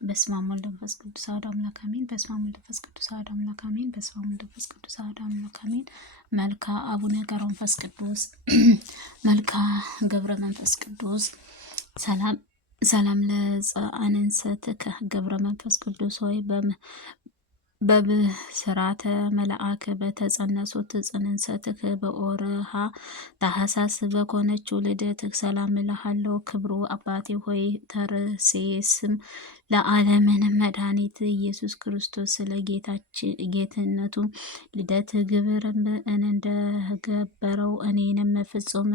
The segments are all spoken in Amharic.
በስመ አብ ወወልድ ወመንፈስ ቅዱስ አሐዱ አምላክ አሜን። በስመ አብ ወወልድ ወመንፈስ ቅዱስ አሐዱ አምላክ አሜን። በስመ አብ ወወልድ ወመንፈስ ቅዱስ አሐዱ አምላክ አሜን። መልካ አቡነ ገብረ መንፈስ ቅዱስ መልካ ገብረ መንፈስ ቅዱስ ሰላም ለጸአንንሰትከ ገብረ መንፈስ ቅዱስ ሆይ በብስራተ መልአክ በተጸነሱት ጽንሰትህ በኦርሃ ታኅሳስ በኮነችው ልደትህ ሰላም እልሃለሁ። ክብሩ አባቴ ሆይ ተርሴስም ለዓለምን መድኃኒት ኢየሱስ ክርስቶስ ስለ ጌትነቱ ልደት ግብርም እንደገበረው እኔንም ፍጹም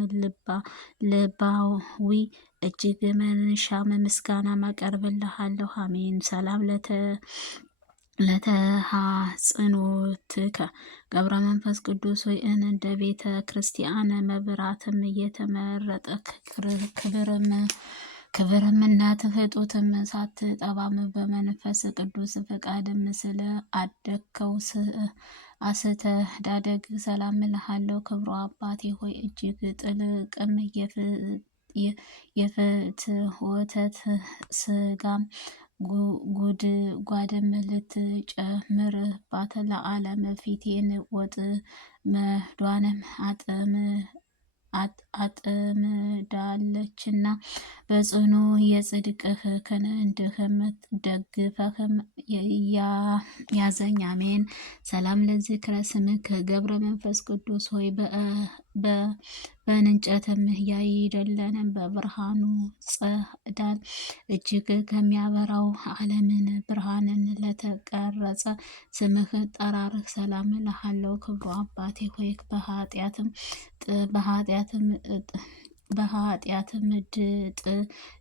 ልባዊ እጅግ መንሻም ምስጋና ማቀርብልሃለሁ። አሜን። ሰላም ለተሐጽኖትከ ገብረ መንፈስ ቅዱስ ሆይ እንደ ቤተ ክርስቲያን መብራትም እየተመረጠ ክብርም እናትህ ጡትም ሳትጠባም በመንፈስ ቅዱስ ፈቃድም ስለ አደግከው አስተዳደግ ሰላም እልሃለሁ። ክብሩ አባቴ ሆይ እጅግ ጥልቅም የፍትወተት ስጋም ጉድጓድም ልትጨምርባት ለዓለም ፊቴን ወጥ መዷንም አጥምዳለችና በጽኑ የጽድቅህ ክንድህም ደግፈህም ያዘኝ። አሜን። ሰላም ለዝክረ ስምክ ገብረ መንፈስ ቅዱስ ሆይ በእንጨትም ያይደለንም በብርሃኑ ጸዳል እጅግ ከሚያበራው ዓለምን ብርሃንን ለተቀረጸ ስምህ ጠራርህ ሰላም እልሃለሁ። ክብሩ አባቴ ሆይ በኃጢአትም ድጥ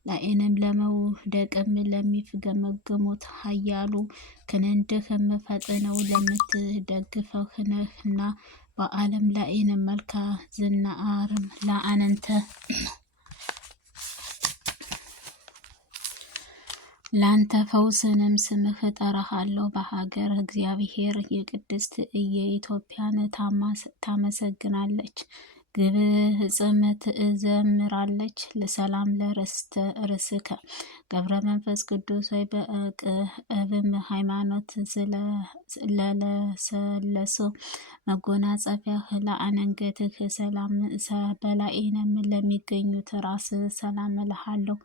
ላይንም ለመውደቅም ለሚፍገመገሙት ኃያሉ ክንድህም ፈጥነው ለምትደግፈው ነህና በዓለም ላይንም መልካ ዝናአርም ላንተ ፈውስንም ስምህ እጠራሃለሁ። በሀገር እግዚአብሔር የቅድስት የኢትዮጵያን ታመሰግናለች፣ ግብጽም ትዘምራለች። ለሰላም ለርስተ ርስከ ገብረ መንፈስ ቅዱስ ሆይ በዕቅብም ሃይማኖት ለለሰለሱ መጎናጸፊያ ለአነንገትህ ሰላም በላይንም ለሚገኙት ራስ ሰላም እልሃለሁ።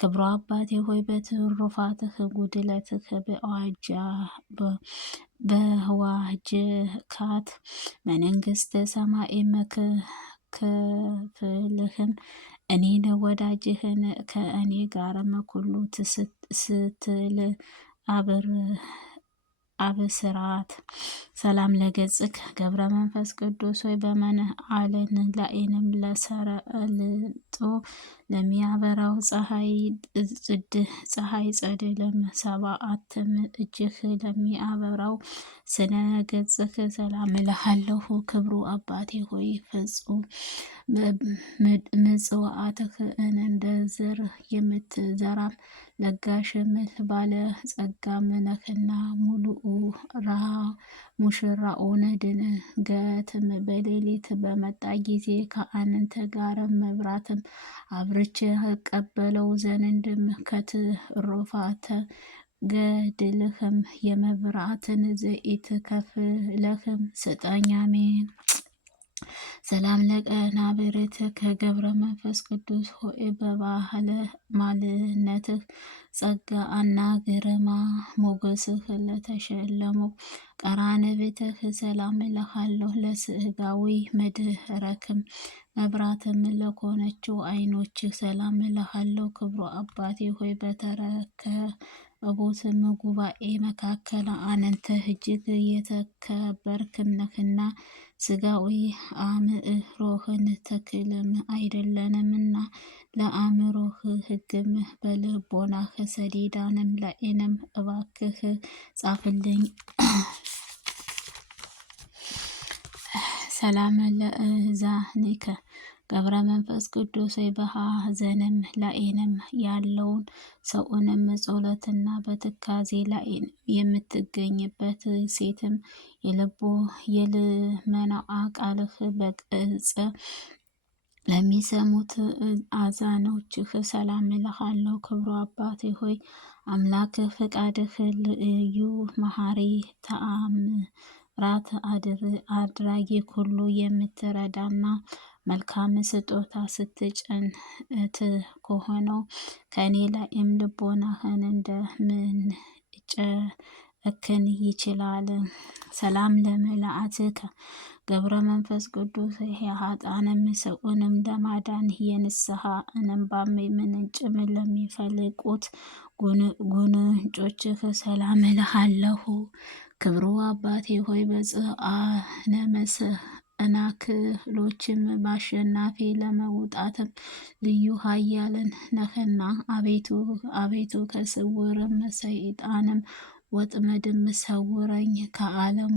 ክብሩ አባቴ ሆይ በትሩፋትህ ጉድለትህ በዋጅካት መንግስተ ሰማይ ክፍልህን እኔን ወዳጅህን ከእኔ ጋር መኩሉ ስትል አብስራት ሰላም ለገጽክ ገብረ መንፈስ ቅዱስ ሆይ በመንዓልን ላይንም ለሰርልጦ ለሚያበራው ፀሐይ ጸድልም ሰባአትም እጅህ ለሚያበራው ስነ ገጽህ ሰላም እልሃለሁ። ክብሩ አባቴ ሆይ ፍጹም ምጽዋዕትህ እንደ ዘር የምትዘራም ለጋሽም ባለ ጸጋም ነህና ሙሽራውን ድንገትም በሌሊት በመጣ ጊዜ ከአንተ ጋር መብራትም አብርቼ እቀበለው ዘንድም ከትሩፋተ ገድልህም የመብራትን ዘይት ከፍለህም ስጠኝ። አሜን። ሰላም ለቀናብርት ከገብረ መንፈስ ቅዱስ ሆይ በባህለ ማልነትህ ጸጋ እና ግርማ ሞገስህ ለተሸለሙ ቀራንብትህ ሰላም እልሃለሁ። ለስጋዊ መድረክም መብራትም ለኮነችው አይኖችህ ሰላም እልሃለሁ። ክብሩ አባቴ ሆይ በተረከቡትም ጉባኤ መካከል አንተ እጅግ የተከበርክም ነህና ስጋዊ አእምሮህን ተክልም አይደለንምና ለአእምሮህ ሕግም በልቦናህ ሰሌዳንም ላይንም እባክህ ጻፍልኝ። ሰላም ለእዛኒከ ገብረ መንፈስ ቅዱስ በሐዘንም ላይንም ያለውን ሰውንም ጸሎትና በትካዜ ላይ የምትገኝበት ሴትም የልመናዋ ቃልህ በቅጽ ለሚሰሙት አዛኖችህ ሰላም እልሃለሁ። ክብሩ አባቴ ሆይ አምላክህ ፈቃድህ ልዩ መሐሪ ተአምራት አድራጊ ሁሉ የምትረዳና መልካም ስጦታ ስትጭንት ከሆነው ከእኔ ላይም ልቦናህን እንደምን ጨክን ይችላል። ሰላም ለመላእክትከ ገብረ መንፈስ ቅዱስ የኃጥአንም ሰውንም ለማዳን የንስሐ እንባም ምንጭም ለሚፈልቁት ጉንጮችህ ሰላም እልሃለሁ። ክብሩ አባቴ ሆይ በጽአነ መሰናክሎችም በአሸናፊ ለመውጣትም ልዩ ኃያልን ነህና አቤቱ ከስውርም ሰይጣንም ወጥመድም ሰውረኝ ከዓለሙ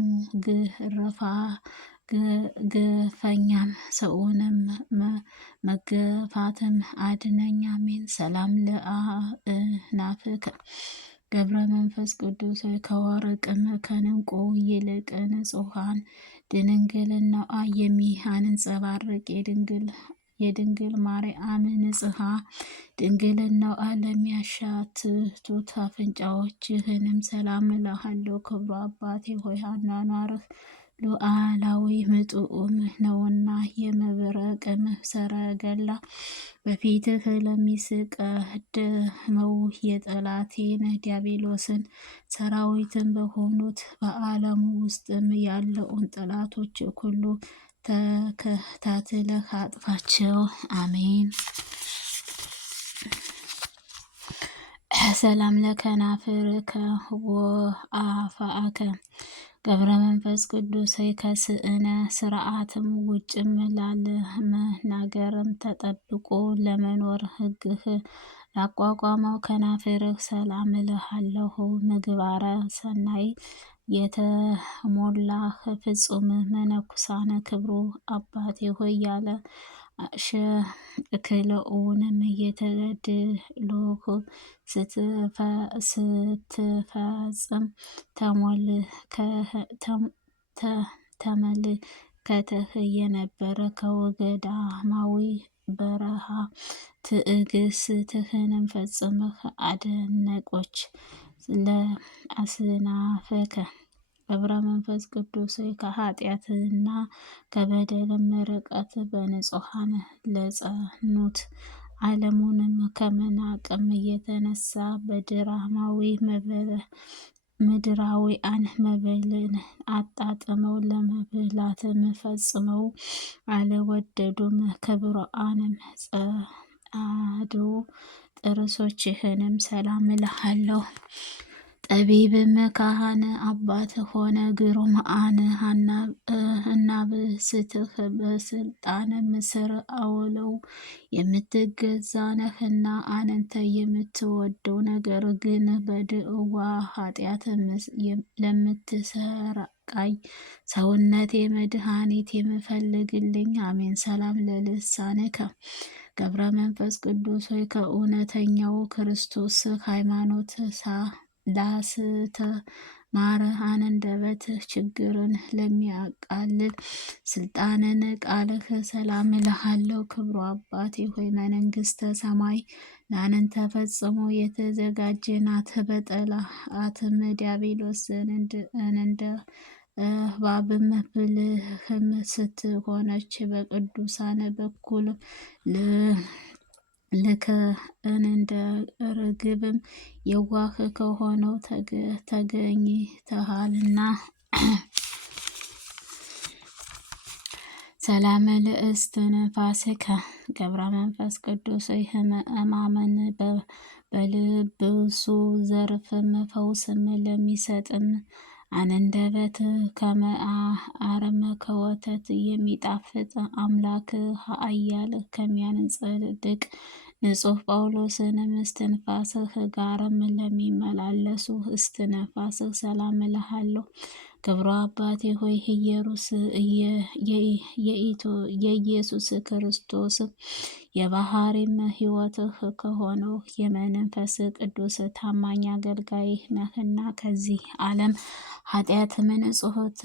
ግፈኛም ሰውንም መገፋትም አድነኝ። አሜን። ሰላም ለአእናፍከ ገብረ መንፈስ ቅዱስ ከወርቅም ከዕንቁ ይልቅ ንጹሐን ድንግልናዋ የሚያንጸባርቅ የድንግል ማርያም ንጽሐ ድንግልናዋ ለሚያሻትቱት አፍንጫዎችህንም ሰላም እልሃለሁ። ክብሩ አባቴ ሆይ አኗኗርህ ሉዓላዊ ምጡዕም ነውና የመብረቅም ሰረገላ በፊትህ ለሚስቀድመው የጠላቴን ዲያብሎስን ሰራዊትን በሆኑት በዓለሙ ውስጥም ያለውን ጠላቶች ሁሉ ተከታትለህ አጥፋቸው። አሜን። ሰላም ለከናፍርከ ወአፍአከ ገብረ መንፈስ ቅዱስ ከስእነ ስርዓትም ውጭም ላለመናገርም ተጠብቆ ለመኖር ሕግህ ላቋቋመው ከናፍርህ ሰላም እልሃለሁ። ምግባረ ሰናይ የተሞላህ ፍጹም መነኩሳነ ክብሩ አባቴ ሆይ ያለ ሸክለኡንም የተገድሎህ ስትፈጽም ተመልከተህ የነበረ ከወገዳማዊ በረሃ ትዕግስትህንም ፈጽመህ አደነቆች። ለአስናፈከ ገብረ መንፈስ ቅዱስ ከኃጢአትና ከበደልም ርቀት በንጹሐን ለጸኑት ዓለሙንም ከመናቅም የተነሳ ምድራዊያን መብልን አጣጥመው ለመብላትም ፈጽመው አልወደዱም። ክቡራንም ጸአዱ ጥርሶችህንም ሰላም እልሃለሁ። ጠቢብም ካህን አባት ሆነ ግሩም አናብስትህ በስልጣንም ስር አውለው የምትገዛ ነህና አንተ የምትወደው ነገር ግን በድእዋ ኃጢአት ለምትሰቃይ ሰውነቴ መድኃኒት የምፈልግልኝ። አሜን። ሰላም ለልሳንከ ገብረ መንፈስ ቅዱስ ሆይ ከእውነተኛው ክርስቶስ ሃይማኖት ላስተማረ አንደበትህ ችግርን ለሚያቃልል ስልጣንን ቃልህ ሰላም እልሃለሁ። ክብሩ አባቴ ሆይ መንግስተ ሰማይ ለአንተ ፈጽሞ የተዘጋጀ ናት። በጠላትም ዲያብሎስ ዘንድ እንደ እባብም ብልህም ስትሆነች በቅዱሳን በኩል ልክን እንደ ርግብም የዋህ ከሆነው ተገኝተሃልና። ሰላም ለእስትንፋስከ ገብረ መንፈስ ቅዱስ ሕማምን በልብሱ ዘርፍም ፈውስም ለሚሰጥም አንደበት ከመዓርም ከወተት የሚጣፍጥ አምላክ ኃያል ከሚያንጸድቅ ንጹሕ ጳውሎስንም እስትንፋስህ ጋርም ለሚመላለሱ እስትንፋስህ ሰላም እልሃለሁ። ክብሩ አባቴ ሆይ የኢየሱስ ክርስቶስ የባህሪም ሕይወትህ ከሆነው የመንፈስ ቅዱስ ታማኝ አገልጋይ ነህና ከዚህ ዓለም ኃጢአት ንጹሕት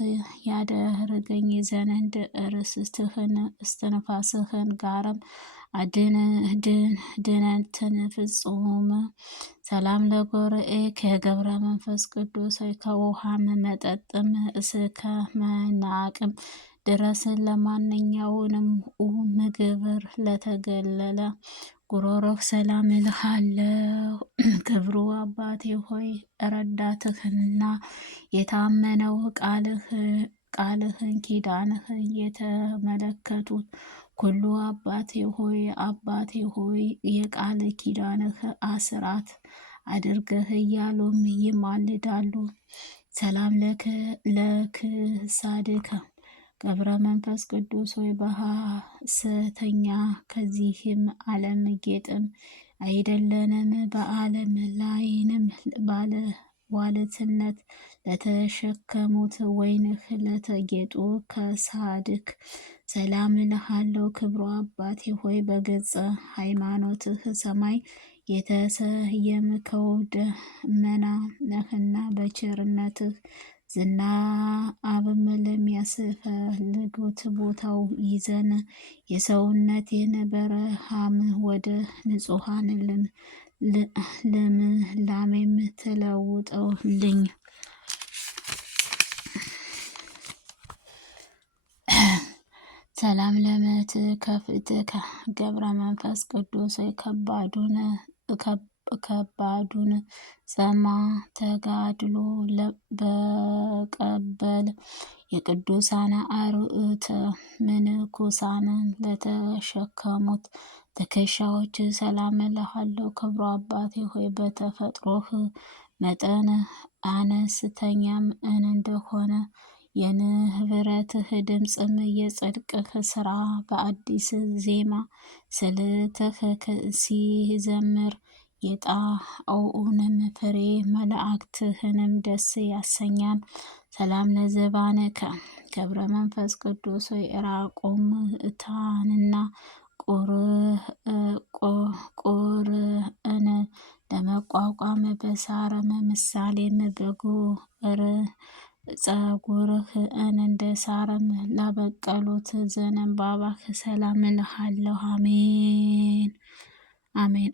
ያደረገኝ ዘንድ ርስትህን እስትንፋስህን ጋርም ድነትን ፍጹም ሰላም ለጎርኤከ ገብረ መንፈስ ቅዱስ ከውሃም መጠጥም እስከ መናቅም ድረስ ለማንኛውንም ምግብር ለተገለለ ጉሮሮህ ሰላም እልሃለሁ። ክብሩ አባቴ ሆይ ረዳትህና የታመነው ቃልህን ኪዳንህን የተመለከቱት ኩሉ አባቴ ሆይ የቃል ኪዳንህ አስራት አድርገህ እያሉም ይማልዳሉ። ሰላም ለክሳድከ ገብረ መንፈስ ቅዱስ ሆይ በሐሰተኛ ከዚህም ዓለም ጌጥም አይደለንም በዓለም ላይንም ባለዋልትነት ለተሸከሙት ወይንህ ለተጌጡ ከሳድክ ሰላም እልሃለሁ። ክብሩ አባቴ ሆይ በገጸ ሃይማኖትህ ሰማይ የተሰየምከው ደመና ነህና በቸርነትህ ዝናብም ለሚያስፈልጉት ቦታው ይዘን የሰውነቴን በረሃም ወደ ንጹሐን ልምላሜም ተለውጠውልኝ። ሰላም ለምትከፍትከ ገብረ መንፈስ ቅዱስ ከባዱን ጸማ ተጋድሎ በቀበል የቅዱሳን አርዑተ ምንኩሳንን ለተሸከሙት ትከሻዎች ሰላም እልሃለሁ። ክብሩ አባቴ ሆይ በተፈጥሮህ መጠን አነስተኛም እንደሆነ የንብረትህ ድምፅም የጽድቅህ ስራ በአዲስ ዜማ ስልትህ ሲዘምር የጣዖውንም ፍሬ መላእክትህንም ደስ ያሰኛል። ሰላም ለዘባንከ ገብረ መንፈስ ቅዱስ ራቁም እታንና ቁርን ለመቋቋም በሳረም ምሳሌም በጉር ጸጉርህ እንደ ሳረም ላበቀሉት ዘንባባህ ሰላም እልሃለሁ። አሜን አሜን።